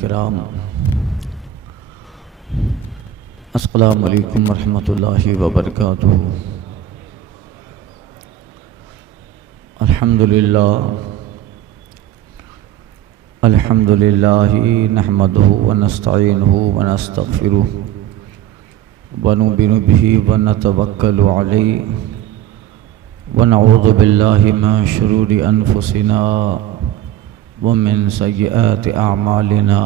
الکرام، السلام علیکم ورحمۃ اللہ وبرکاتہ۔ الحمد للہ نحمدہ ونستعینہ ونستغفرہ ونؤمن بہ ونتوکل علیہ ونعوذ باللہ من شرور انفسنا ومن سیئات اعمالنا،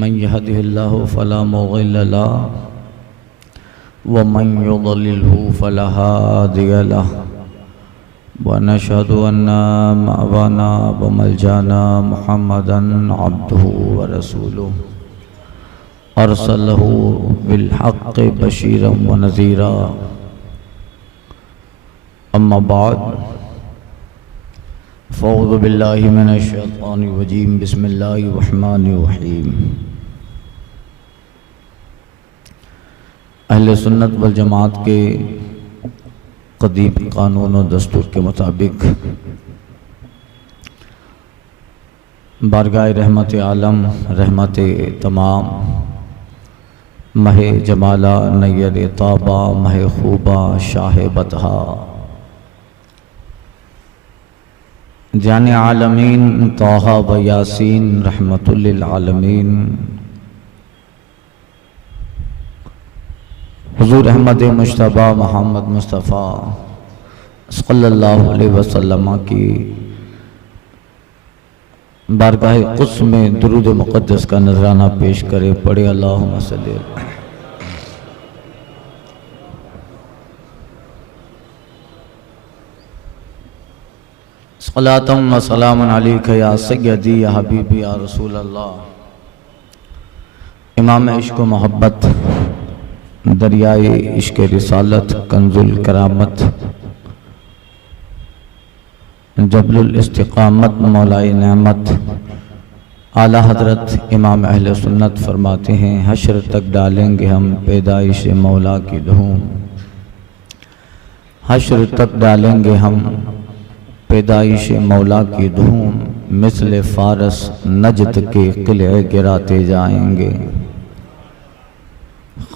من يهده الله فلا مضل له ومن يضلله فلا هادي له، ونشهد أن مأوانا وملجانا محمدا عبده ورسوله أرسله بالحق بشيرا ونذيرا، أما بعد فأعوذ بالله من الشيطان الرجيم، بسم الله الرحمن الرحيم۔ اہل سنت والجماعت کے قدیم قانون و دستور کے مطابق بارگاہ رحمت عالم، رحمت تمام، مہ جمالہ، نیر طابہ، مہ خوبہ، شاہ بطحہ، جان عالمین طٰہٰ و یاسین رحمت للعالمین، حضور احمد مجتبیٰ محمد مصطفیٰ صلی اللہ علیہ وسلم کی بارگاہ قدس میں درود مقدس کا نذرانہ پیش کرے، پڑھے اللہم صلی اللہ۔ صلاۃ و سلام علیک یا سیدی یا حبیبی یا رسول اللہ، امام عشق و محبت، دریائے عشق رسالت، کنز الکرامت، جبل الاستقامت، مولائے نعمت، اعلیٰ حضرت امام اہل سنت فرماتے ہیں، حشر تک ڈالیں گے ہم پیدائش مولا کی دھوم، حشر تک ڈالیں گے ہم پیدائش مولا کی دھوم، مثل فارس نجد کے قلعے گراتے جائیں گے،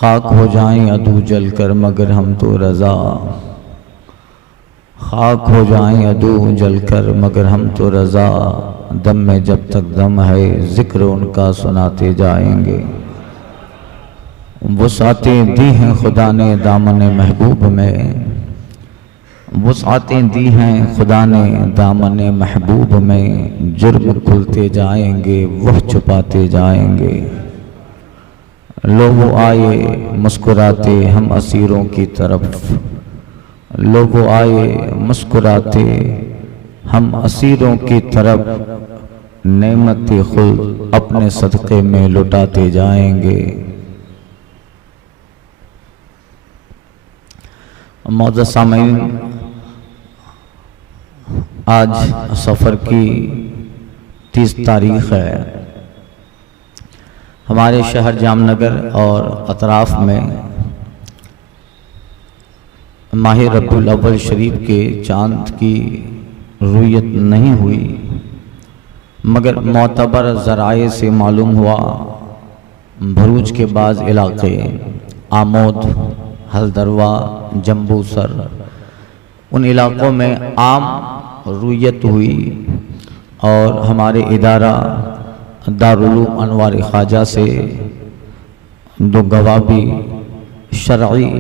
خاک ہو جائیں عدو جل کر مگر ہم تو رضا، خاک ہو جائیں عدو جل کر مگر ہم تو رضا، دم میں جب تک دم ہے ذکر ان کا سناتے جائیں گے، وسعتیں دی ہیں خدا نے دامن محبوب میں، وسعتیں دی ہیں خدا نے دامن محبوب میں، جرم کھلتے جائیں گے وہ چھپاتے جائیں گے، لو وہ آئے مسکراتے ہم اسیروں کی طرف، لو وہ آئے مسکراتے ہم اسیروں کی طرف، نعمت خلد اپنے صدقے میں لٹاتے جائیں گے۔ معزز سامعین، آج سفر کی 30 تاریخ ہے۔ ہمارے شہر جام نگر اور اطراف میں ماہ ربیع الاول شریف کے چاند کی رؤیت نہیں ہوئی، مگر معتبر ذرائع سے معلوم ہوا بھروچ کے بعض علاقے، آمود، ہلدروا، جمبو سر، ان علاقوں میں عام رؤیت ہوئی، اور ہمارے ادارہ دارالعلوم انوار خواجہ سے 2 گواہ بھی شرعی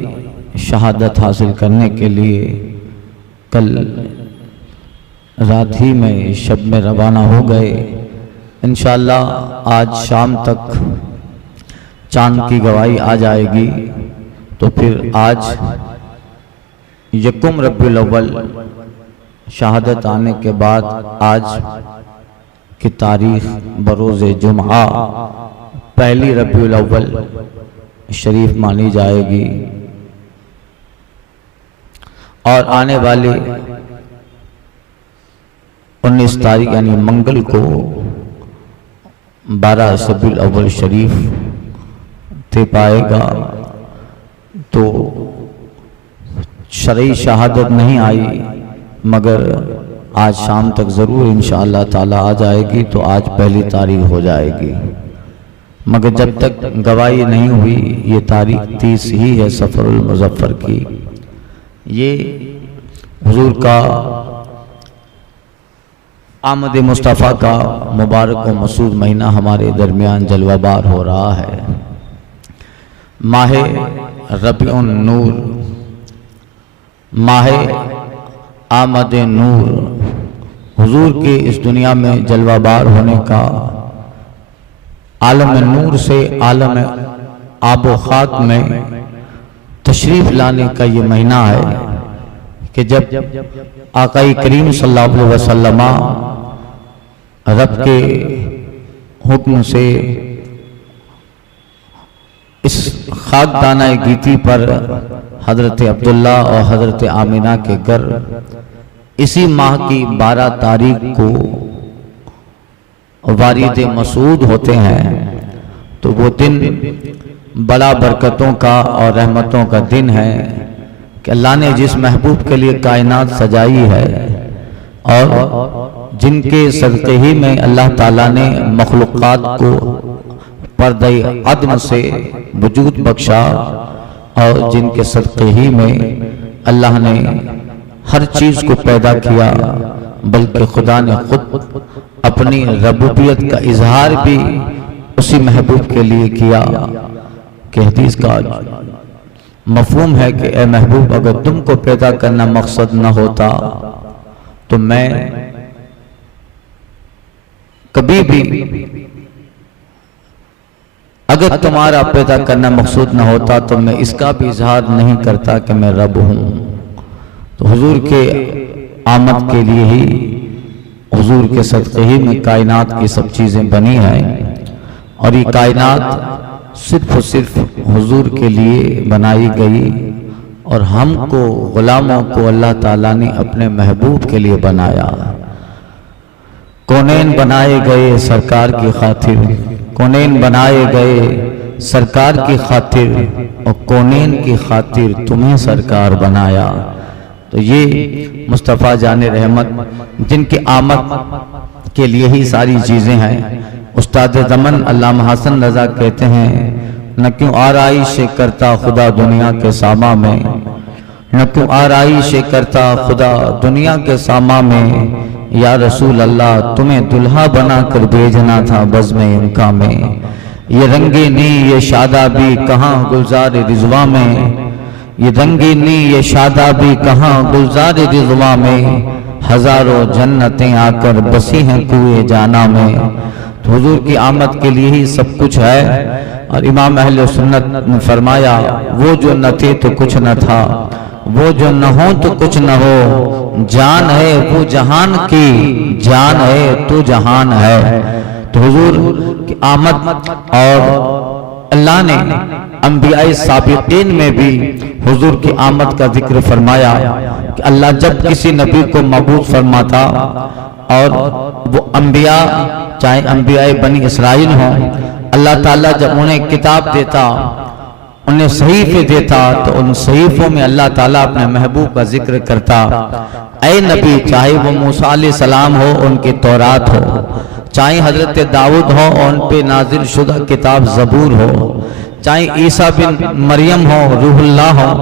شہادت حاصل کرنے کے لیے کل رات ہی میں شب میں روانہ ہو گئے۔ انشاءاللہ آج شام تک چاند کی گواہی آ جائے گی، تو پھر آج 1 ربیع الاول شہادت آنے کے بعد آج کی تاریخ بروز جمعہ 1 ربیع الاول شریف مانی جائے گی، اور آنے والے 19 تاریخ یعنی منگل کو 12 ربیع الاول شریف تے پائے گا۔ تو شرعی شہادت نہیں آئی، مگر آج شام تک ضرور انشاءاللہ تعالی آ جائے گی، تو آج پہلی تاریخ ہو جائے گی، مگر جب تک گواہی نہیں ہوئی یہ تاریخ 30 ہی ہے سفر المظفر کی۔ یہ حضور کا آمد مصطفیٰ کا مبارک و مسعود مہینہ ہمارے درمیان جلوہ بار ہو رہا ہے۔ ماہ ربیع النور، ماہ آمد نور، حضور کے اس دنیا میں جلوہ بار ہونے کا، عالم نور سے عالم آب و خاک میں تشریف لانے کا یہ مہینہ ہے کہ جب آقا کریم صلی اللہ علیہ وسلم رب کے حکم سے اس خاکدانہ گیتی پر حضرت عبداللہ اور حضرت آمینہ کے گھر اسی ماہ کی 12 تاریخ کو وارد مسعود ہوتے ہیں، تو وہ دن بڑا برکتوں کا اور رحمتوں کا دن ہے کہ اللہ نے جس محبوب کے لیے کائنات سجائی ہے اور جن کے صدقے ہی میں اللہ تعالیٰ نے مخلوقات کو پردہ عدم سے وجود بخشا، اور جن کے صدقے ہی میں اللہ نے ہر چیز کو پیدا کیا، بلکہ خدا نے خود اپنی ربوبیت کا اظہار بھی اسی محبوب کے لیے کیا کہ حدیث کا مفہوم ہے کہ اے محبوب، اگر تم کو پیدا کرنا مقصد نہ ہوتا تو میں کبھی بھی، اگر تمہارا پیدا کرنا مقصود نہ ہوتا تو میں اس کا بھی اظہار نہیں کرتا کہ میں رب ہوں۔ تو حضور کے آمد کے لیے ہی، حضور کے صدقے ہی میں کائنات کی سب چیزیں بنی ہیں، اور یہ کائنات صرف اور صرف حضور کے لیے بنائی گئی، اور ہم کو غلاموں کو اللہ تعالیٰ نے اپنے محبوب کے لیے بنایا۔ کونین بنائے گئے سرکار کی خاطر، کونین بنائے گئے سرکار کی خاطر، اور کونین کی خاطر تمہیں سرکار بنایا۔ تو یہ مصطفیٰ جان رحمت جن کی آمد کے لیے ہی ساری چیزیں ہیں۔ استاد زمن علامہ حسن رضا کہتے ہیں، نہ کیوں آرائش کرتا خدا دنیا کے ساما میں، نہ کیوں آرائش کرتا خدا دنیا کے ساما میں، یا رسول اللہ تمہیں دلہا بنا کر بھیجنا تھا بزم انکا میں۔ یہ رنگینی یہ شادابی کہاں گلزار رضواں میں، یہ رنگینی یہ شادابی کہاں گلزار رضواں میں، ہزاروں جنتیں آ کر بسی ہیں کوئے جانا میں۔ تو حضور کی آمد کے لیے ہی سب کچھ ہے، اور امام اہل سنت نے فرمایا، وہ جو نہ تھے تو کچھ نہ تھا، وہ جو نہ ہو تو کچھ نہ ہو، جان ہے وہ جہان کی، جان ہے تو جہان ہے۔ تو حضور کی آمد، اور اللہ نے انبیاء سابقین میں بھی حضور کی آمد کا ذکر فرمایا کہ اللہ جب کسی نبی کو مبعوث فرماتا، اور وہ انبیاء چاہے انبیاء بنی اسرائیل ہوں، اللہ تعالیٰ جب انہیں کتاب دیتا، انہیں صحیفے دیتا، تو ان صحیفوں میں اللہ تعالیٰ اپنے محبوب کا ذکر کرتا۔ اے نبی، چاہے وہ موسیٰ علیہ السلام ہو، ان کی تورات ہو، چاہے حضرت داؤد ہو اور ان پہ نازل شدہ کتاب زبور ہو، چاہے عیسیٰ بن مریم ہو، روح اللہ ہو،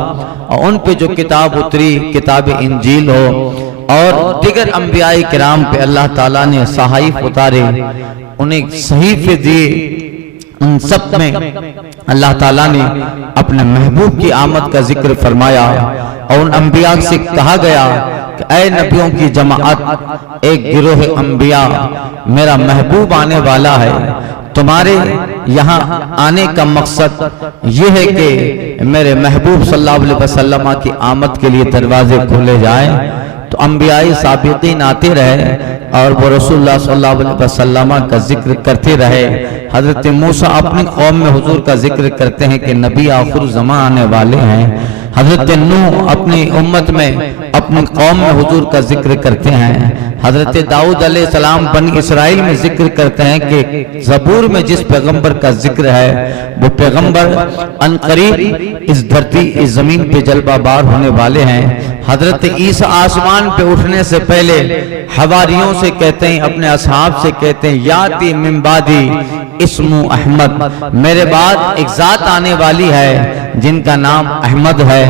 اور ان پہ جو کتاب اتری کتاب انجیل ہو، اور دیگر انبیاء کرام پہ اللہ تعالیٰ نے صحائف اتارے، انہیں صحیفے دیے، ان سب میں اللہ تعالیٰ نے اپنے محبوب کی آمد کا ذکر فرمایا، اور ان انبیاء سے کہا گیا کہ اے نبیوں کی جماعت، ایک گروہ انبیاء، میرا محبوب آنے والا ہے، تمہارے یہاں آنے کا مقصد یہ ہے کہ میرے محبوب صلی اللہ علیہ وسلم کی آمد کے لیے دروازے کھولے جائیں۔ تو انبیاء سابقین آتے رہے، اور وہ رسول اللہ صلی اللہ علیہ وسلم کا ذکر کرتے رہے۔ حضرت موسیٰ اپنی قوم میں حضور کا ذکر کرتے ہیں کہ نبی آخر زمان آنے والے ہیں۔ حضرت نوح اپنی امت میں اپنی قوم میں حضور کا ذکر کرتے ہیں۔ حضرت داؤد علیہ السلام بنی اسرائیل میں ذکر کرتے ہیں کہ زبور میں جس پیغمبر کا ذکر ہے وہ پیغمبر عنقریب اس دھرتی اس زمین پہ جلوہ بار ہونے والے ہیں۔ حضرت عیسیٰ آسمان پہ اٹھنے سے پہلے حواریوں سے کہتے ہیں، اپنے اصحاب سے کہتے ہیں، یاتی من بعدی اسمو احمد، میرے بعد ایک ذات آنے والی ہے جن کا نام احمد ہے،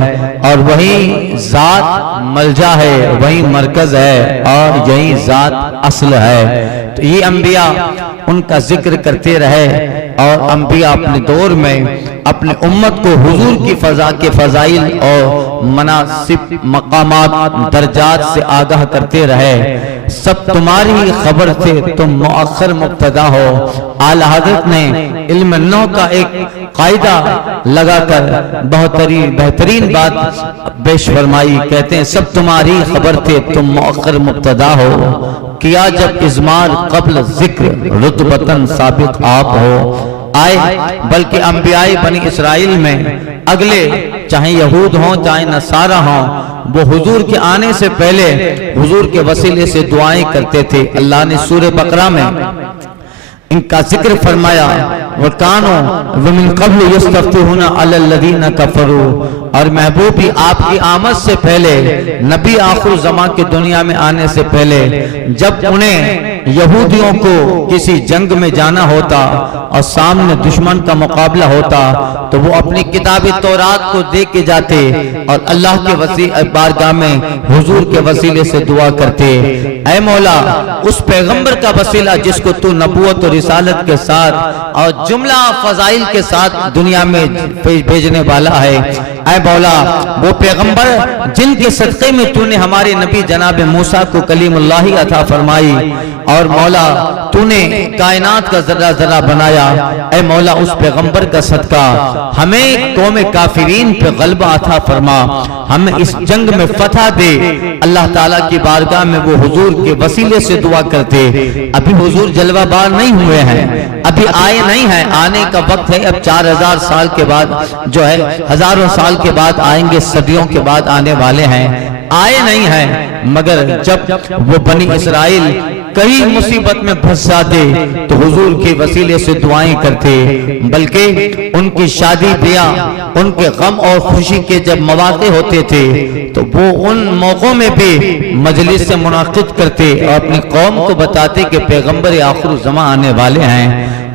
اور وہی ذات ملجا ہے، وہی مرکز ہے، اور یہی ذات اصل ہے۔ تو یہ انبیاء ان کا ذکر کرتے رہے، اور انبیاء اپنے دور میں اپنے امت کو حضور کی فضا کے فضائل اور مناسب مقامات درجات سے آگاہ کرتے رہے۔ سب تمہاری خبر سے تم مؤخر مبتدا ہو۔ اعلیٰ حضرت نے علم نو کا ایک قاعدہ لگا کر بہترین بات پیش فرمائی، کہتے ہیں سب تمہاری خبر تھے تم مؤخر مبتدا ہو، کیا جب اضمار قبل ذکر رتبتاً ثابت آپ ہو۔ آئے بلکہ انبیاء بنی اسرائیل میں اگلے چاہے یہود ہوں چاہے نصارہ ہوں، وہ حضور کے آنے سے پہلے حضور کے وسیلے سے دعائیں کرتے تھے۔ اللہ نے سورہ بقرہ میں ان کا ذکر فرمایا، وَكَانُوا وَمِن قَبْلُ يَسْتَفْتِحُونَ عَلَى الَّذِينَ كَفَرُوا، اور محبوب بھی آپ کی آمد سے پہلے، نبی آخر زمان کی دنیا میں آنے سے پہلے، جب انہیں یہودیوں کو کسی جنگ میں جانا ہوتا اور سامنے دشمن کا مقابلہ ہوتا تو وہ اپنی کتاب تورات کو دے کے جاتے اور اللہ کے بارگاہ میں حضور کے وسیلے سے دعا کرتے، اے مولا اس پیغمبر کا وسیلہ جس کو تو نبوت اور رسالت کے ساتھ اور جملہ فضائل کے ساتھ دنیا میں بھیجنے والا ہے، اے مولا وہ پیغمبر جن کے صدقے میں تو نے ہمارے نبی جناب موسیٰ کو کلیم اللہ عطا فرمائی، اور مولا تو نے کائنات کا ذرہ ذرہ بنایا، اے مولا اس پیغمبر کا صدقہ ہمیں قوم کافرین پہ غلبہ عطا فرما، ہمیں اس جنگ میں فتح دے۔ اللہ تعالیٰ کی بارگاہ میں وہ حضور کے وسیلے سے دعا کرتے۔ ابھی حضور جلوہ بار نہیں ہوئے ہیں، ابھی آئے نہیں ہیں، آنے کا وقت ہے، اب 4000 سال کے بعد جو ہے ہزاروں سال کے بعد آئیں گے، صدیوں کے بعد آنے والے ہیں، آئے نہیں ہیں، مگر جب وہ بنی اسرائیل کئی مصیبت میں پھنس جاتے تو حضور کے وسیلے سے دعائیں کرتے، بلکہ ان کی شادی بیاہ، ان کے غم اور خوشی کے جب مواقع ہوتے تھے تو وہ ان موقعوں میں بھی مجلس سے منعقد کرتے اور اپنی قوم کو بتاتے کہ پیغمبر آخر الزمان آنے والے ہیں۔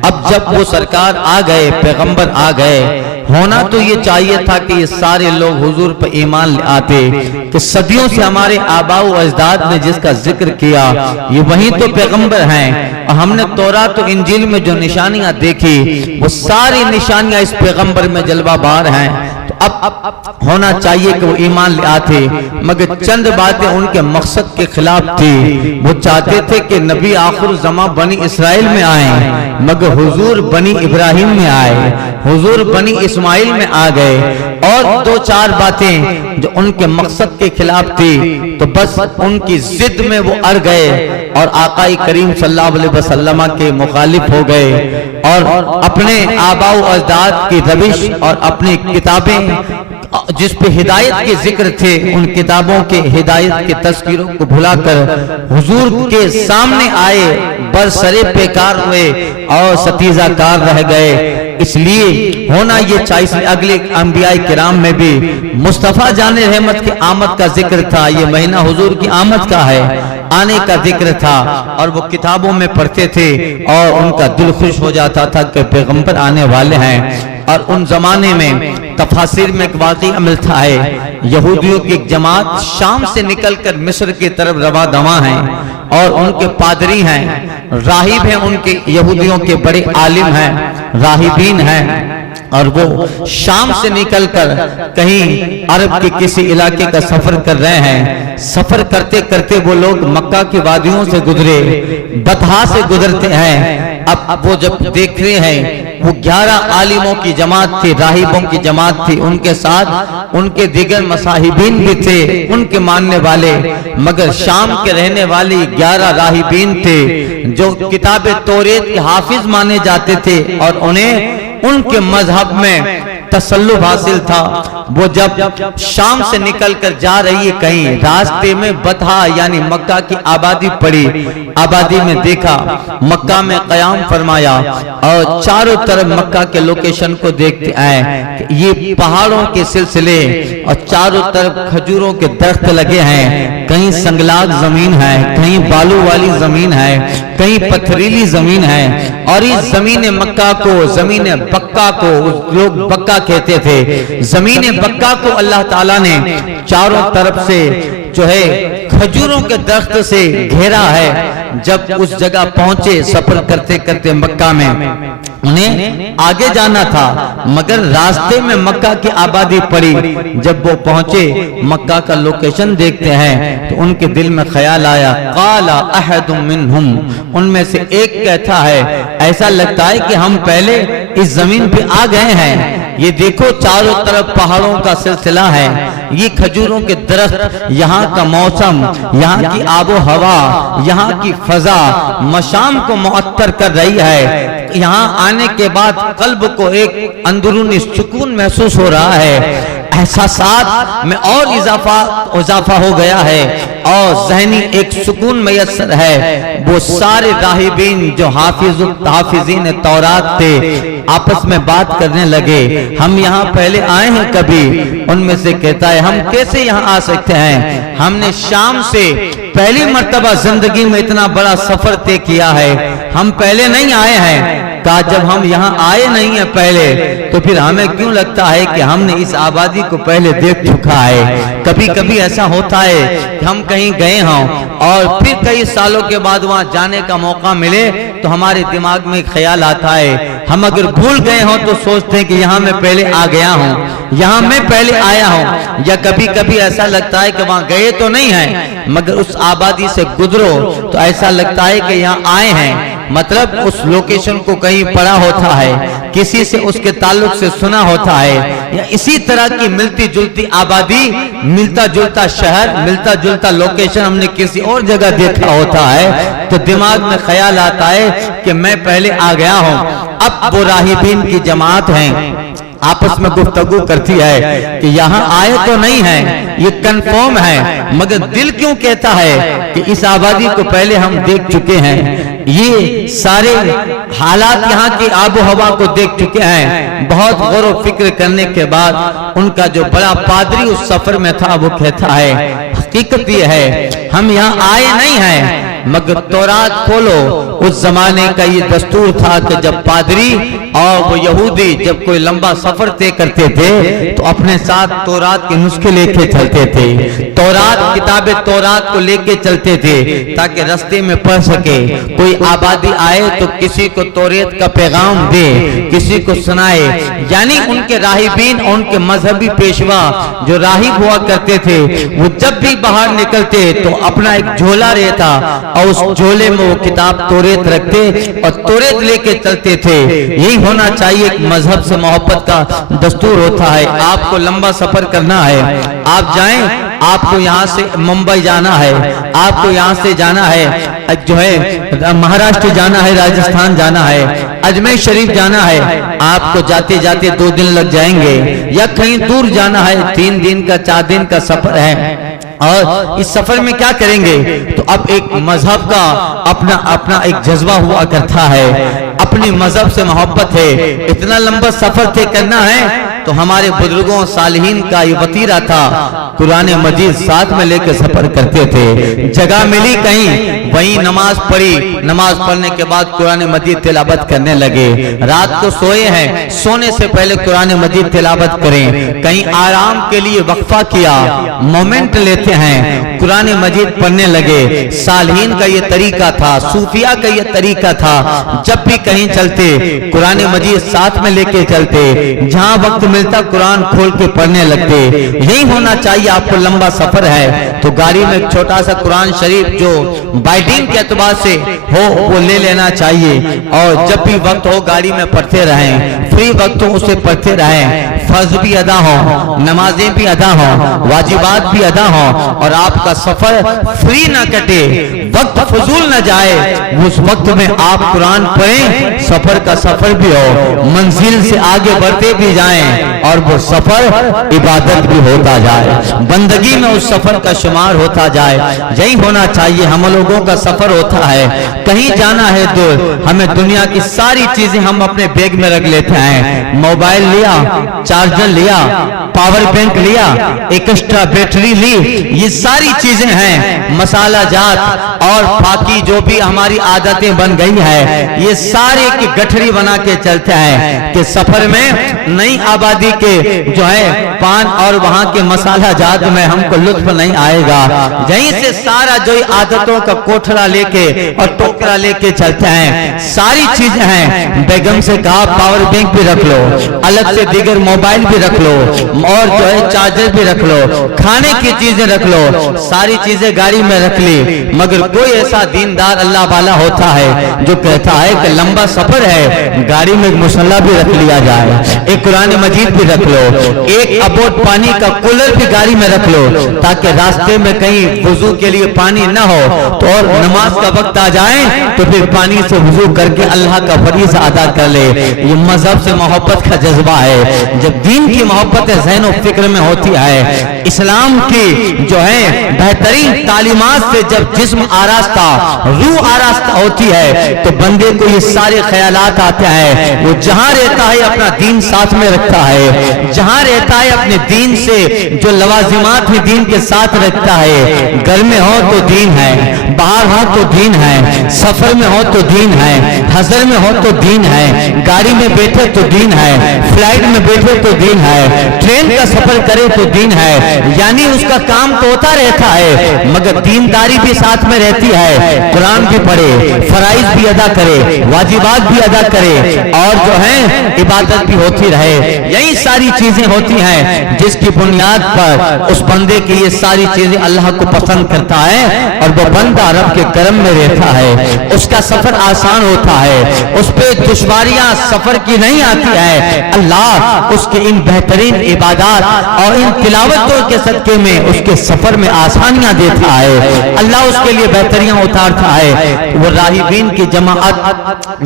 اب جب وہ سرکار آ گئے، پیغمبر آ گئے، ہونا تو یہ چاہیے تھا کہ یہ سارے لوگ حضور پر ایمان لے آتے کہ صدیوں سے ہمارے آباء و اجداد نے جس کا ذکر کیا یہ وہی تو پیغمبر ہیں، اور ہم نے تورات و انجیل میں جو نشانیاں دیکھی وہ ساری نشانیاں اس پیغمبر میں جلوہ بار ہیں، تو اب ہونا چاہیے کہ وہ ایمان لے آتے، مگر چند باتیں ان کے مقصد کے خلاف تھی۔ وہ چاہتے تھے کہ نبی آخر زمان بنی اسرائیل میں آئیں، مگر حضور بنی ابراہیم میں آئے، حضور بنی اسماعیل میں آ گئے، اور دو چار باتیں جو ان کے مقصد کے خلاف تھی تو بس ان کی ضد میں وہ اڑ گئے اور آقا کریم صلی اللہ علیہ وسلم کے مخالف ہو گئے، اور اپنے آباء و اجداد کی روش اور اپنی کتابیں جس پہ ہدایت کے ذکر تھے ان کتابوں کے ہدایت کے تذکیروں کو بھلا کر حضور کے سامنے آئے، برسرے بیکار ہوئے اور ستیزہ کار رہ گئے۔ اس لیے ہونا یہ چاہیے، اگلے انبیاء کرام میں بھی مصطفیٰ جان رحمت کی آمد کا ذکر تھا، یہ مہینہ حضور کی آمد کا ہے، آنے کا ذکر تھا، اور وہ کتابوں میں پڑھتے تھے اور ان کا دل خوش ہو جاتا تھا کہ پیغمبر آنے والے ہیں۔ اور ان زمانے میں تفاسیر میں ایک واقعہ ملتا ہے، یہودیوں کی ایک جماعت شام سے نکل کر مصر کی طرف رواں دواں ہیں، اور ان کے پادری ہیں، راہب ہیں، ان کے یہودیوں کے بڑے عالم ہیں، راہبین ہیں، اور وہ شام سے نکل کر کہیں عرب کے کسی علاقے کا سفر کر رہے ہیں۔ سفر کرتے کرتے وہ لوگ مکہ کی وادیوں سے گزرے، بطحا سے گزرتے ہیں۔ اب وہ جب دیکھ رہے ہیں وہ 11 عالموں کی جماعت تھی، راہبوں کی جماعت تھی، ان کے ساتھ ان کے دیگر مصاحبین بھی تھے، ان کے ماننے والے، مگر شام کے رہنے والی 11 راہبین تھے جو کتاب توریت کے حافظ مانے جاتے تھے، اور انہیں ان کے مذہب میں تسلط حاصل تھا، وہ جب شام سے نکل کر جا رہی ہے کہیں، راستے میں بطحا یعنی مکہ کی آبادی پڑی، آبادی میں دیکھا، مکہ میں قیام فرمایا اور چاروں طرف مکہ کے لوکیشن کو دیکھتے آئے کہ یہ پہاڑوں کے سلسلے اور چاروں طرف کھجوروں کے درخت لگے ہیں، کہیں سنگلاگ زمین ہے، کہیں بالو والی زمین ہے، کہیں پتھریلی زمین ہے، اور اس زمین مکہ کو، زمین بکہ کو، لوگ بکہ کہتے تھے، زمین بکہ کو اللہ تعالیٰ نے چاروں طرف سے جو ہے کھجوروں کے درخت سے گھیرا ہے۔ جب اس جگہ پہنچے سفر کرتے کرتے مکہ میں، انہیں آگے جانا تھا مگر راستے میں مکہ کی آبادی پڑی، جب وہ پہنچے مکہ کا لوکیشن دیکھتے ہیں تو ان کے دل میں خیال آیا، قال احد منہم، ان میں سے ایک کہتا ہے ایسا لگتا ہے کہ ہم پہلے اس زمین پہ آ گئے ہیں، یہ دیکھو چاروں طرف پہاڑوں کا سلسلہ ہے، یہ کھجوروں کے درخت، یہاں کا موسم، یہاں کی آب و ہوا، یہاں کی فضا مشام کو معطر کر رہی ہے، یہاں آنے کے بعد قلب کو ایک اندرونی سکون محسوس ہو رہا ہے، احساسات میں اور اضافہ ہو گیا ہے اور ذہنی ایک سکون میسر ہے۔ وہ سارے راہبین جو حافظین تورات تھے آپس میں بات کرنے لگے، ہم یہاں پہلے آئے ہیں کبھی؟ ان میں سے کہتا ہے ہم کیسے یہاں آ سکتے ہیں، ہم نے شام سے پہلی مرتبہ زندگی میں اتنا بڑا سفر طے کیا ہے، ہم پہلے نہیں آئے ہیں۔ کہا جب ہم یہاں آئے نہیں ہیں پہلے تو پھر ہمیں کیوں لگتا ہے کہ ہم نے اس آبادی کو پہلے دیکھ چکا ہے؟ کبھی کبھی ایسا ہوتا ہے کہ ہم کہیں گئے ہوں اور پھر کئی سالوں کے بعد وہاں جانے کا موقع ملے تو ہمارے دماغ میں ایک خیال آتا ہے، ہم اگر بھول گئے ہوں تو سوچتے ہیں کہ یہاں میں پہلے آ گیا ہوں، یہاں میں پہلے آیا ہوں، یا کبھی کبھی ایسا لگتا ہے کہ وہاں گئے تو نہیں ہیں مگر اس آبادی سے گزرو تو ایسا لگتا ہے کہ یہاں آئے ہیں، مطلب اس لوکیشن کو کہیں پڑھا ہوتا ہے، کسی سے اس کے تعلق سے سنا ہوتا ہے، یا اسی طرح کی ملتی جلتی آبادی، ملتا جلتا شہر، ملتا جلتا لوکیشن ہم نے کسی اور جگہ دیکھا ہوتا ہے تو دماغ میں خیال آتا ہے کہ میں پہلے آ گیا ہوں۔ اب وہ راہبین کی جماعت ہیں آپس میں گفتگو کرتی ہے کہ یہاں آئے تو نہیں ہیں، یہ کنفرم ہے، مگر دل کیوں کہتا ہے کہ اس آبادی کو پہلے ہم دیکھ چکے ہیں، یہ سارے حالات یہاں کی آب و ہوا کو دیکھ چکے ہیں۔ بہت غور و فکر کرنے کے بعد ان کا جو بڑا پادری اس سفر میں تھا وہ کہتا ہے حقیقت یہ ہے ہم یہاں آئے نہیں ہیں مگر تورات کھولو، اس زمانے کا یہ دستور تھا کہ جب پادری اور وہ یہودی جب کوئی لمبا سفر طے کرتے تھے تو اپنے ساتھ تورات کے نسخے لے کے چلتے تھے، کتاب تورات کو لے کے چلتے تھے تاکہ رستے میں پڑھ سکے، کوئی آبادی آئے تو کسی کو توریت کا پیغام دے، کسی کو سنائے۔ یعنی ان کے راہبین اور ان کے مذہبی پیشوا جو راہب ہوا کرتے تھے وہ جب بھی باہر نکلتے تو اپنا ایک جھولا رہتا اور اس جھولے میں وہ کتاب توریت رکھتے اور توریت لے کے چلتے تھے۔ یہی ہونا چاہیے، ایک مذہب سے محبت کا دستور ہوتا ہے۔ آپ کو لمبا سفر کرنا ہے، آپ جائیں، آپ کو یہاں سے ممبئی جانا ہے، آپ کو یہاں سے جانا ہے جو ہے مہاراشٹر جانا ہے، راجستھان جانا ہے، اجمیر شریف جانا ہے، آپ کو جاتے جاتے 2 دن لگ جائیں گے، یا کہیں دور جانا ہے 3 دن کا 4 دن کا سفر ہے، اور اس سفر میں کیا کریں گے؟ تو اب ایک مذہب کا اپنا ایک جذبہ ہوا کرتا ہے، اپنی مذہب سے محبت ہے، اتنا لمبا سفر طے کرنا ہے تو ہمارے بزرگوں صالحین کا یہ وطیرہ تھا، قرآن مجید ساتھ میں لے کے سفر کرتے تھے، جگہ ملی کہیں وہیں نماز پڑھی، نماز پڑھنے کے بعد قرآن مجید تلاوت کرنے لگے، رات کو سوئے ہیں، سونے سے پہلے قرآن مجید تلاوت کریں، کہیں آرام کے لیے وقفہ کیا، مومنٹ لیتے ہیں، قرآن مجید پڑھنے لگے۔ صالحین کا یہ طریقہ تھا، صوفیاء کا یہ طریقہ تھا، جب بھی کہیں چلتے قرآن مجید ساتھ میں لے کے چلتے، جہاں وقت ملتا قرآن کھول کے پڑھنے لگتے۔ یہی ہونا چاہیے، آپ کو لمبا سفر ہے تو گاڑی میں ایک چھوٹا سا قرآن شریف جو بائٹنگ کے اعتبار سے ہو وہ لے لینا چاہیے، اور جب بھی وقت ہو گاڑی میں پڑھتے رہیں، فری وقت ہو اسے پڑھتے رہیں، فرض بھی ادا ہو، نمازیں بھی ادا ہو، واجبات بھی ادا ہو، اور آپ کا سفر فری نہ کٹے، وقت فضول نہ جائے، اس وقت میں آپ قرآن پڑھیں، سفر کا سفر بھی ہو، منزل سے آگے بڑھتے بھی جائیں، اور وہ سفر عبادت بھی ہوتا جائے، بندگی میں اس سفر کا شمار ہوتا جائے۔ یہی ہونا چاہیے، ہم لوگوں کا سفر ہوتا ہے، کہیں جانا ہے تو ہمیں دنیا کی ساری چیزیں ہم اپنے بیگ میں رکھ لیتے ہیں، موبائل لیا، چارجر لیا، پاور بینک لیا، ایکسٹرا بیٹری لی، یہ ساری چیزیں ہیں، مسالہ جات اور باقی جو بھی ہماری عادتیں بن گئی ہیں، یہ سارے کی گٹھڑی بنا کے چلتے ہیں کہ سفر میں نئی آبادی کے جو ہے پان اور وہاں کے مسالہ جات میں ہم کو لطف نہیں آئے گا۔ یہیں سے سارا جو عادتوں کا کوٹھڑا لے کے اور ٹوکرا لے کے چلتے ہیں، ساری چیزیں ہیں۔ بیگم سے کہا پاور بینک بھی رکھ لو، الگ سے دیگر موبائل بھی رکھ لو، اور جو ہے چارجر بھی رکھ لو، کھانے کی چیزیں رکھ لو، ساری چیزیں گاڑی میں رکھ لی۔ مگر کوئی ایسا دیندار اللہ والا ہوتا ہے جو کہتا ہے کہ لمبا سفر ہے، گاڑی میں مسلح بھی رکھ لیا جائے، ایک قرآن مجید بھی رکھ لو، ایک ابوٹ پانی کا کولر بھی گاڑی میں رکھ لو، تاکہ راستے میں کہیں وضو کے لیے پانی نہ ہو تو اور نماز کا وقت آ جائے تو پھر پانی سے وضو کر کے اللہ کا فریضہ ادا کر لے۔ یہ مذہب سے محبت کا جذبہ ہے۔ جب دین کی محبت ذہن و فکر میں ہوتی ہے، اسلام کی جو ہے بہترین تعلیمات سے جب جسم آراستہ، روح آراستہ ہوتی ہے تو بندے کو یہ سارے خیالات آتے ہیں، وہ جہاں رہتا ہے اپنا دین ساتھ میں رکھتا ہے، جہاں رہتا ہے اپنے دین سے جو لوازمات ہیں دین کے ساتھ رکھتا ہے، گھر میں ہو تو دین ہے، باہر ہو تو دین ہے، سفر میں ہو تو دین ہے، حضر میں ہو تو دین ہے، گاڑی میں بیٹھے تو دین ہے، فلائٹ میں بیٹھے تو دین ہے، ٹرین کا سفر کرے تو دین ہے، یعنی اس کا کام تو ہوتا رہتا ہے مگر دینداری بھی ساتھ میں رہتی ہے، قرآن بھی پڑھے، فرائض بھی ادا کرے، واجبات بھی ادا کرے، اور جو ہے عبادت بھی ہوتی رہے۔ یہی ساری چیزیں ہوتی ہیں جس کی بنیاد پر اس بندے کی یہ ساری چیزیں اللہ کو پسند کرتا ہے اور وہ بندہ رب کے کرم میں رہتا ہے، اس کا سفر آسان ہوتا ہے، اس پہ دشواریاں سفر کی نہیں آتی ہے۔ اللہ اس کے ان بہترین عبادات اور ان تلاوتوں کے صدقے میں اس کے سفر میں آسانیاں دیتا ہے، اللہ اس کے لیے بہتریاں اتارتا ہے۔ وہ راہبین کی جماعت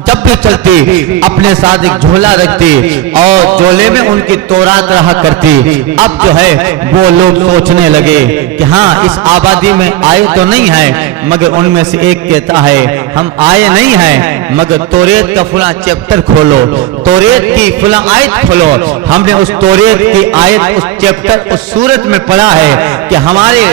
جب بھی چلتی اپنے ساتھ ایک جھولا رکھتی اور جھولے میں ان کی تورات رہا کرتی۔ اب جو ہے وہ لوگ سوچنے لگے کہ ہاں اس آبادی میں آئے تو نہیں ہیں، مگر ان میں سے ایک کہتا ہے ہم آئے نہیں ہیں مگر توریت کا فلاں چیپٹر کھولو، توریت کی فلاں آیت کھولو۔ ہم نے اس توریت کی آیت، اس چیپٹر، اس سورت میں پڑھا ہے کہ ہمارے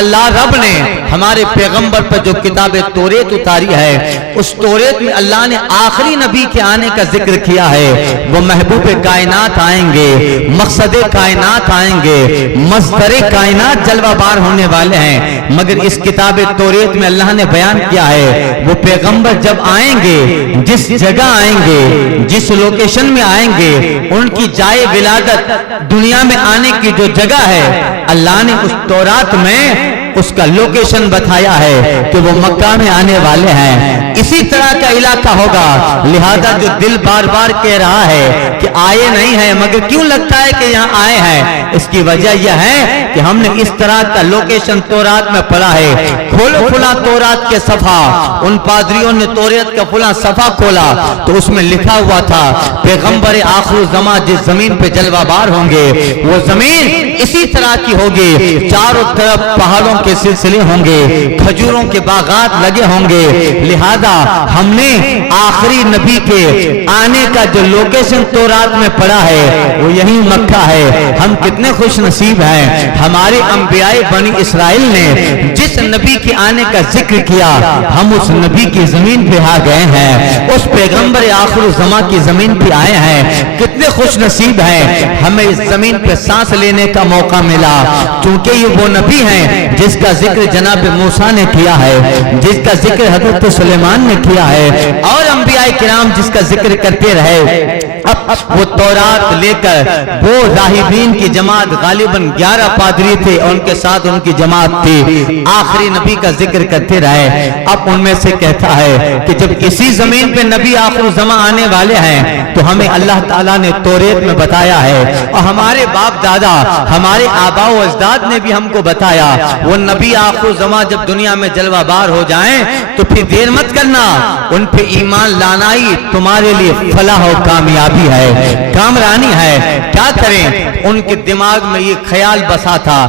اللہ رب نے ہمارے پیغمبر پر جو کتاب توریت اتاری ہے، اس توریت میں اللہ نے آخری نبی کے آنے کا ذکر کیا ہے، وہ محبوب کائنات آئیں گے، مقصد کائنات آئیں گے، مصدر کائنات جلوہ بار ہونے والے ہیں۔ مگر اس کتاب توریت میں اللہ نے بیان کیا ہے وہ پیغمبر جب آئیں گے، جس جگہ آئیں گے، جس لوکیشن میں آئیں گے، ان کی جائے ولادت دنیا میں آنے کی جو جگہ ہے، اللہ نے اس تورات میں اس کا لوکیشن بتایا ہے کہ وہ مکہ میں آنے والے ہیں۔ اسی طرح کا علاقہ ہوگا، لہذا جو دل بار بار کہہ رہا ہے کہ آئے نہیں ہیں مگر کیوں لگتا ہے کہ یہاں آئے ہیں، اس کی وجہ یہ ہے کہ ہم نے اس طرح کا لوکیشن تورات میں پڑھا ہے۔ کھولو فلاں تورات کے صفحہ، ان پادریوں نے توریت کا فلاں صفحہ کھولا تو اس میں لکھا ہوا تھا پیغمبر آخر الزمان جس زمین پہ جلوہ بار ہوں گے وہ زمین اسی طرح کی ہوگی، چاروں طرف پہاڑوں کے سلسلے ہوں گے، کھجوروں کے باغات لگے ہوں گے۔ لہذا ہم نے آخری نبی کے آنے کا جو لوکیشن تورات میں پڑھا ہے وہ یہی مکہ ہے۔ ہم کتنے خوش نصیب ہیں، ہمارے انبیاء بنی اسرائیل نے جس نبی کے آنے کا ذکر کیا ہم اس نبی کی زمین پہ آ گئے ہیں، اس پیغمبر آخر الزمان کی زمین پہ آئے ہیں۔ کتنے خوش نصیب ہیں، ہمیں اس زمین پہ سانس لینے کا موقع ملا، چونکہ یہ وہ نبی ہیں جس کا ذکر جناب موسیٰ نے کیا ہے، جس کا ذکر حضرت سلیمان نے کیا ہے، اور انبیاء کرام جس کا ذکر کرتے رہے۔ اب وہ تورات لے کر وہ راہبین کی جماعت غالباً 11 پادری تھے، ان کے ساتھ ان کی جماعت تھی، آخری نبی کا ذکر کرتے رہے۔ اب ان میں سے کہتا ہے کہ جب اسی زمین پہ نبی آخر الزمان آنے والے ہیں تو ہمیں اللہ تعالیٰ نے توریت میں بتایا ہے، اور ہمارے باپ دادا، ہمارے آباء و اجداد نے بھی ہم کو بتایا وہ نبی آخر الزمان جب دنیا میں جلوہ بار ہو جائیں تو پھر دیر مت کرنا، ان پہ ایمان لانا ہی تمہارے لیے فلاح و کامیابی ہے، کامرانی ہے۔ کیا کریں؟ ان کے دماغ میں یہ خیال بسا تھا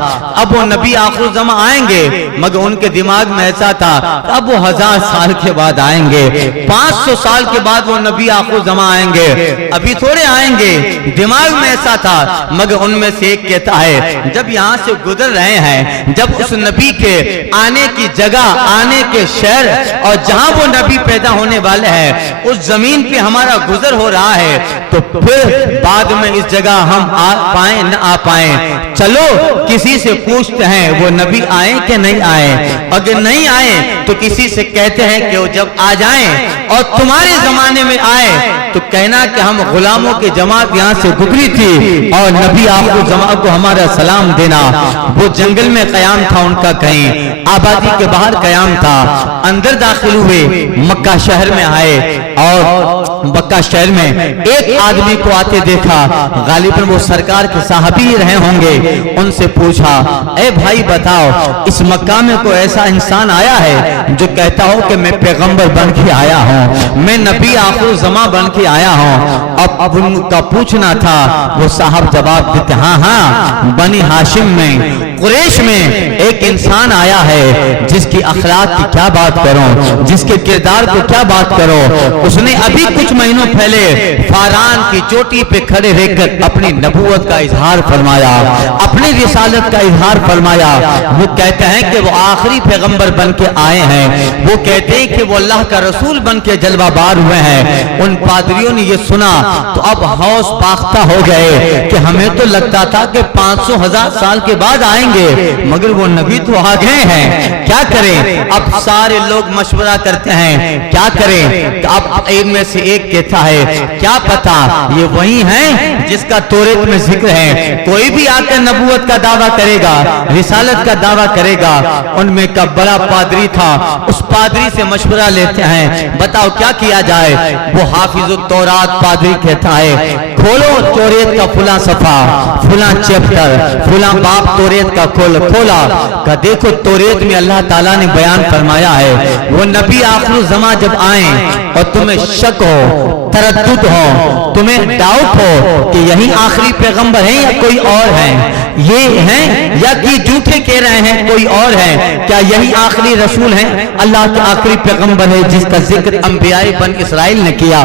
اب وہ نبی آخر الزمان آئیں گے، مگر ان کے دماغ میں ایسا تھا اب وہ 1000 سال کے بعد آئیں گے، 500 سال کے بعد وہ نبی آخر الزمان آئیں گے، ابھی تھوڑے آئیں گے۔ دماغ میں ایسا تھا، مگر ان میں سے ایک کہتا ہے جب یہاں سے گزر رہے ہیں، جب اس نبی کے آنے کی جگہ، آنے کے شہر اور جہاں وہ نبی پیدا ہونے والے ہیں اس زمین پہ ہمارا گزر ہو رہا ہے، تو پھر بعد میں اس جگہ ہم آ پائیں نہ آ پائیں، چلو کسی سے پوچھتے ہیں وہ نبی آئیں کہ نہیں آئیں، اگر نہیں آئیں تو کسی سے کہتے ہیں کہ وہ جب آ جائیں اور تمہارے زمانے میں آئے تو کہنا کہ ہم غلاموں کی جماعت یہاں سے گزری تھی اور نبی آخر الزمان کو ہمارا سلام دینا۔ وہ جنگل میں قیام تھا ان کا، کہیں آبادی کے باہر قیام تھا، اندر داخل ہوئے، مکہ شہر میں آئے اور مکہ شہر میں ایک آدمی کو آتے دیکھا، غالباً وہ سرکار کے صحابی رہے ہوں گے، ان سے پوچھا اے بھائی بتاؤ اس مکہ میں کوئی ایسا انسان آیا ہے جو کہتا ہو کہ میں پیغمبر بن کے آیا ہوں، میں نبی آخر الزمان بن کے آیا ہوں؟ اب ان کا پوچھنا تھا، وہ صاحب جواب دیتے ہاں ہاں، بنی ہاشم میں، قریش میں ایک انسان آیا ہے جس کی اخلاق کی کیا بات کروں، جس کے کردار کو کیا بات کروں، اس نے ابھی کچھ مہینوں پہلے فاران کی چوٹی پہ کھڑے رہ کر اپنی نبوت کا اظہار فرمایا، اپنی رسالت کا اظہار فرمایا۔ وہ کہتے ہیں کہ وہ آخری پیغمبر بن کے آئے ہیں، وہ کہتے ہیں کہ وہ اللہ کا رسول بن کے جلوہ بار ہوئے ہیں۔ ان پادریوں نے یہ سنا تو اب ہوش باختہ ہو گئے کہ ہمیں تو لگتا تھا کہ 500,000 سال کے بعد آئیں گے، مگر وہ نبی تو آ گئے ہیں، کیا کریں؟ اب سارے لوگ مشورہ کرتے ہیں کیا کریں؟ اب ان میں سے ایک کہتا ہے کیا پتا یہ وہی ہیں جس کا توریت میں ذکر ہے، کوئی بھی آ کر نبوت کا دعویٰ کرے گا، رسالت کا دعویٰ کرے گا۔ ان میں کا بڑا پادری تھا، اس پادری سے مشورہ لیتے ہیں بتاؤ کیا کیا جائے؟ وہ حافظ التورات پادری کہتا ہے کھولو توریت کا فلاں صفحہ، فلاں چیپٹر، فلاں باب توریت کا کھولا کہ دیکھو توریت میں اللہ تعالیٰ نے بیان فرمایا ہے وہ نبی آخر الزمان جب آئیں اور تمہیں شک ہو، تردد ہو، تمہیں ڈاؤٹ ہو کہ یہی آخری پیغمبر ہیں یا کوئی اور ہیں، یہ ہیں یا کہ جھوٹے کہہ رہے ہیں کوئی اور ہیں، کیا یہی آخری رسول ہیں، اللہ کے آخری پیغمبر ہے جس کا ذکر انبیاء بن اسرائیل نے کیا؟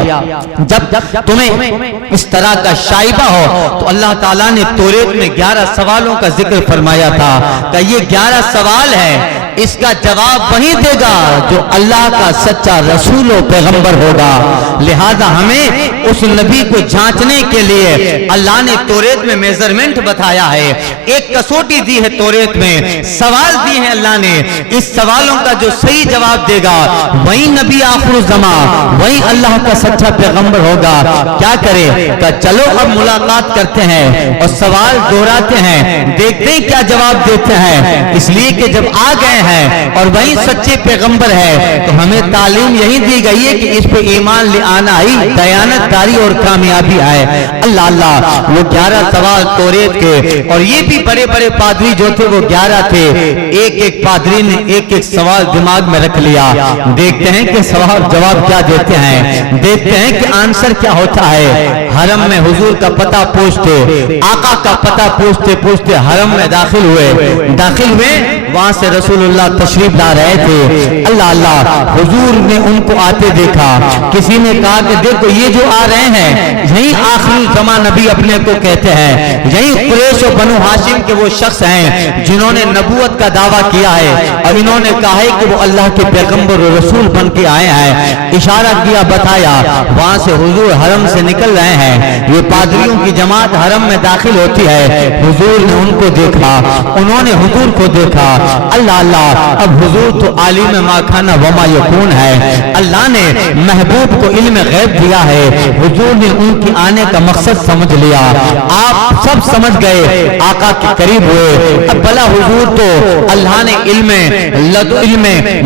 جب تمہیں اس طرح کا شائبہ ہو تو اللہ تعالیٰ نے توریت میں 11 سوالوں کا ذکر فرمایا تھا کہ یہ 11 سوال ہے، اس کا جواب وہی دے گا جو اللہ کا سچا رسول و پیغمبر ہوگا۔ لہذا ہمیں اس نبی کو جانچنے کے لیے اللہ نے توریت میں میزرمنٹ بتایا ہے، ایک کسوٹی دی ہے توریت میں، سوال دی ہے اللہ نے، اس سوالوں کا جو صحیح جواب دے گا وہی نبی آخر الزمان، وہی اللہ کا سچا پیغمبر ہوگا۔ کیا کرے کہ چلو اب ملاقات کرتے ہیں اور سوال دہراتے ہیں، دیکھتے ہیں کیا جواب دیتے ہیں، اس لیے کہ جب آ گئے ہیں اور وہی سچے پیغمبر ہے تو ہمیں تعلیم یہی دی گئی ہے کہ اس پہ ایمان لے آنا ہی دیانت داری اور کامیابی ہے۔ اللہ اللہ، وہ 11 سوال توریت کے، اور یہ بھی بڑے بڑے پادری جو تھے وہ 11 تھے، ایک ایک پادری نے ایک ایک سوال دماغ میں رکھ لیا، دیکھتے ہیں کہ سوال جواب کیا دیتے ہیں، دیکھتے ہیں کہ آنسر کیا ہوتا ہے۔ حرم میں حضور کا پتہ پوچھتے، آقا کا پتہ پوچھتے پوچھتے حرم میں داخل ہوئے، وہاں سے رسول اللہ تشریف لا رہے تھے۔ اللہ اللہ، حضور نے ان کو آتے دیکھا، کسی نے کہا کہ دیکھو یہ جو آ رہے ہیں یہی آخری زمان نبی اپنے کو کہتے ہیں، یہی قریش و بنو ہاشم کے وہ شخص ہیں جنہوں نے نبوت کا دعویٰ کیا ہے اور انہوں نے کہا ہے کہ وہ اللہ کے پیغمبر و رسول بن کے آئے ہیں۔ اشارہ کیا، بتایا، وہاں سے حضور حرم سے نکل رہے ہیں، یہ پادریوں کی جماعت حرم میں داخل ہوتی ہے، حضور نے ان کو دیکھا، انہوں نے حضور کو دیکھا۔ اللہ اللہ، اب حضور تو عالم ما کان وما یکون ہے، اللہ نے محبوب کو علم غیب دیا ہے، حضور نے ان کی آنے کا مقصد سمجھ لیا، آپ سب سمجھ گئے، آقا کے قریب ہوئے۔ اب بلا حضور تو اللہ نے علم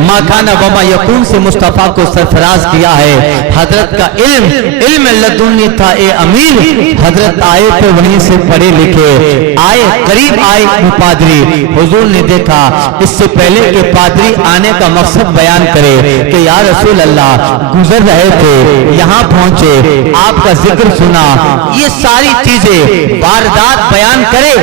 ما کان وما یکون سے مصطفیٰ کو سرفراز کیا ہے، حضرت کا علم لدنی تھا اے امیر، حضرت آئے پہ وہیں سے پڑھے لکھے، آئے قریب آئے پادری، حضور نے دیکھا اس سے پہلے کہ پادری آنے کا مقصد بیان کرے کہ یا رسول اللہ گزر رہے تھے، یہاں پہنچے، آپ کا ذکر سنا، یہ ساری چیزیں واردات بیان کرے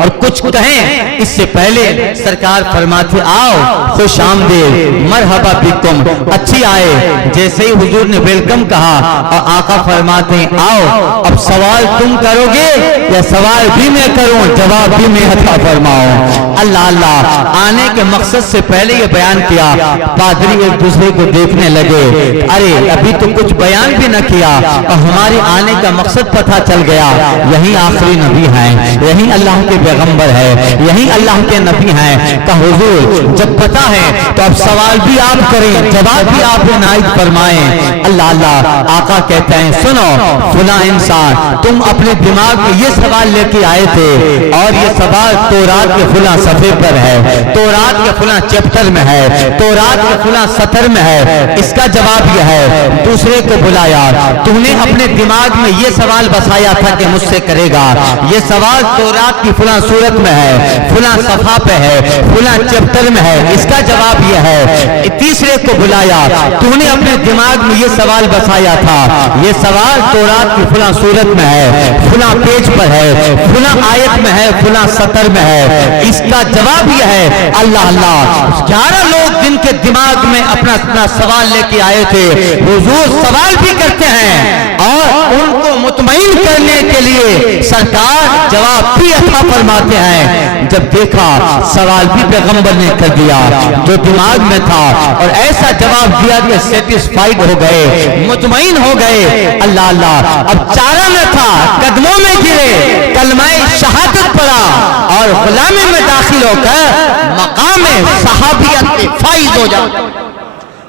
اور کچھ کہیں، اس سے پہلے سرکار فرماتے آؤ خوش آمدید مرحبا بکم، اچھی آئے۔ جیسے ہی حضور نے ویلکم کہا اور آقا فرماتے ہیں آؤ اب سوال تم کرو گے یا سوال بھی میں کروں، جواب بھی میں عطا فرماؤں۔ اللہ اللہ، آنے کے مقصد سے پہلے یہ بیان کیا، پادری ایک دوسرے کو دیکھنے لگے، ارے ابھی تو کچھ بیان بھی نہ کیا اور ہمارے آنے کا مقصد پتہ چل گیا، یہی آخری نبی ہیں، یہی اللہ کے پیغمبر ہے، یہی اللہ کے نبی ہیں۔ کہ حضور جب پتہ ہے تو اب سوال بھی آپ کریں، جواب بھی آپ عنایت فرمائیں۔ اللہ اللہ، آقا کہتے ہیں سنو فلاں انسان، تم اپنے دماغ میں یہ سوال لے کے آئے تھے اور یہ سوال تورات کے فلاں صفحے پر ہے، تورات کے فلاں چیپٹر میں ہے، تورات کے فلاں سطر میں ہے، اس کا جواب یہ ہے۔ دوسرے کو بلایا، تم نے اپنے دماغ میں یہ سوال بسایا تھا کہ مجھ سے کرے گا، یہ سوال تورات کی فلاں صورت میں ہے، فلاں صفحہ پہ ہے، فلاں چیپٹر میں ہے، اس کا جواب یہ ہے۔ تیسرے کو بلایا، تو نے اپنے دماغ میں یہ سوال بسایا تھا، یہ سوال تورات کی فلاں صورت میں ہے، فلاں پیج پر ہے، فلاں آیت میں ہے، فلاں سطر میں ہے، اس کا جواب یہ ہے۔ اللہ اللہ، 11 لوگ جن کے دماغ میں اپنا سوال لے کے آئے تھے، حضور سوال بھی کرتے ہیں اور ان کو مطمئن کرنے کے لیے سرکار جواب بھی عطا فرماتے ہیں۔ جب دیکھا سوال بھی پیغمبر نے کر دیا جو دماغ میں تھا اور ایسا جواب دیا کہ سیٹسفائیڈ ہو گئے، مطمئن ہو گئے۔ اللہ اللہ، اب چارہ نہ تھا، قدموں میں گرے، کلمہ شہادت پڑھا اور غلامی میں داخل ہو کر مقام صحابیت پہ فائز ہو جاتا۔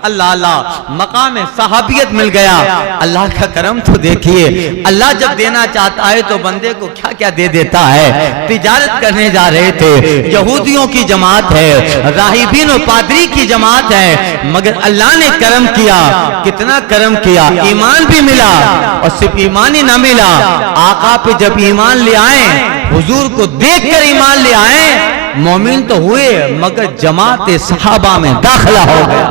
اللہ اللہ، مقام صحابیت مل گیا۔ اللہ کا کرم تو دیکھیے، اللہ جب دینا چاہتا ہے تو بندے کو کیا کیا دے دیتا ہے۔ تجارت کرنے جا رہے تھے، یہودیوں کی جماعت ہے، راہبین و پادری کی جماعت ہے، مگر اللہ نے کرم کیا۔ کتنا کرم کیا، ایمان بھی ملا اور صرف ایمان ہی نہ ملا، آقا پہ جب ایمان لے آئے، حضور کو دیکھ کر ایمان لے آئے، مومن تو ہوئے مگر جماعت صحابہ میں داخلہ ہو گیا۔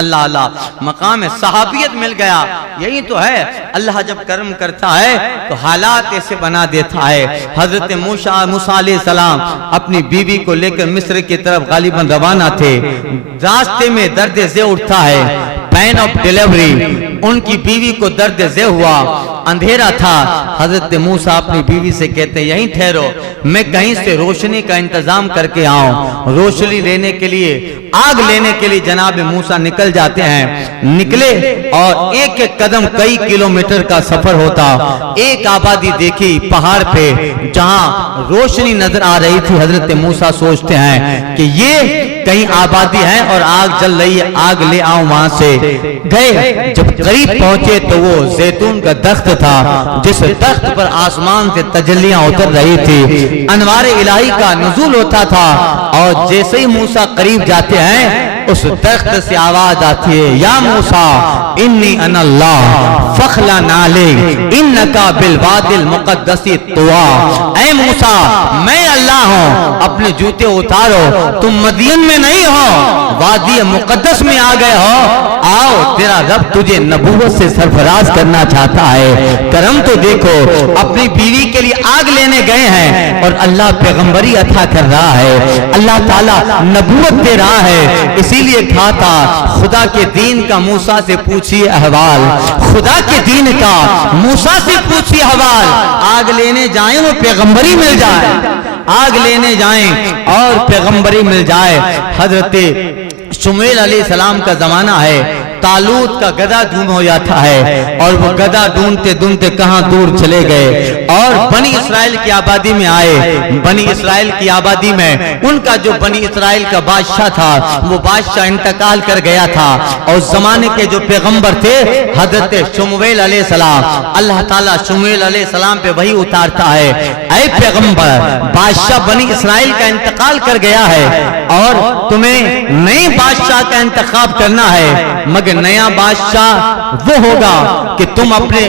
اللہ اللہ، مقام صحابیت مل گیا۔ یہی تو ہے، اللہ جب کرم کرتا ہے تو حالات ایسے بنا دیتا ہے۔ حضرت موسیٰ علیہ السلام اپنی بیوی کو لے کر مصر کی طرف غالباً روانہ تھے، راستے میں درد ذہ اٹھتا ہے، پین آف ڈیلیوری، ان کی بیوی کو درد ذہ ہوا، اندھیرا تھا۔ حضرت موسیٰ اپنی بیوی سے کہتے ہیں یہیں ٹھہرو، میں کہیں سے روشنی کا انتظام کر کے آؤں۔ روشنی لینے کے لیے، آگ لینے کے لیے جناب موسیٰ نکل جاتے ہیں۔ نکلے اور ایک ایک قدم کئی کلومیٹر کا سفر ہوتا۔ ایک آبادی دیکھی پہاڑ پہ جہاں روشنی نظر آ رہی تھی۔ حضرت موسیٰ سوچتے ہیں کہ یہ کہیں آبادی ہے اور آگ جل رہی ہے، آگ لے آؤں وہاں سے۔ گئے، جب قریب پہنچے تو وہ زیتون کا درخت تھا، جس درخت پر آسمان سے تجلیاں اتر رہی تھی، انوار الہی کا نزول ہوتا تھا۔ اور جیسے ہی موسیٰ قریب جاتے ہیں اس درخت سے آواز آتی ہے، یا موسیٰ انی انا اللہ فخلا نعلیک انکا بالواد المقدس طویٰ۔ اے موسیٰ میں اللہ ہوں، اپنے جوتے اتارو، تم مدین میں نہیں ہو، وادی مقدس میں آ گئے ہو، آؤ تیرا رب تجھے نبوت سے سرفراز کرنا چاہتا ہے۔ کرم تو دیکھو، اپنی بیوی کے لیے آگ لینے گئے ہیں اور اللہ پیغمبری عطا کر رہا ہے، اللہ تعالیٰ نبوت دے رہا ہے۔ اسی لیے کہا تھا خدا کے دین کا موسیٰ سے پوچھئے احوال، خدا کے دین کا موسیٰ سے پوچھئے احوال۔ آگ لینے جائیں وہ پیغمبری مل جائے، آگ لینے جائیں اور پیغمبری مل جائے۔ حضرت شمویل علیہ السلام کا زمانہ ہے، طالوت کا گدھا ڈھونڈ ہو جاتا ہے اور وہ گدھا ڈھونڈتے ڈھونڈتے کہاں دور چلے گئے اور بنی اسرائیل کی آبادی میں آئے۔ بنی اسرائیل کی آبادی میں ان کا جو بنی اسرائیل کا بادشاہ تھا وہ بادشاہ انتقال کر گیا تھا اور زمانے کے جو پیغمبر تھے حضرت شمویل علیہ السلام، اللہ تعالیٰ شمویل علیہ السلام پہ وحی اتارتا ہے، اے پیغمبر بادشاہ بنی اسرائیل کا انتقال کر گیا ہے اور تمہیں نئے بادشاہ کا انتخاب کرنا ہے، مگر نیا بادشاہ وہ ہوگا کہ تم اپنے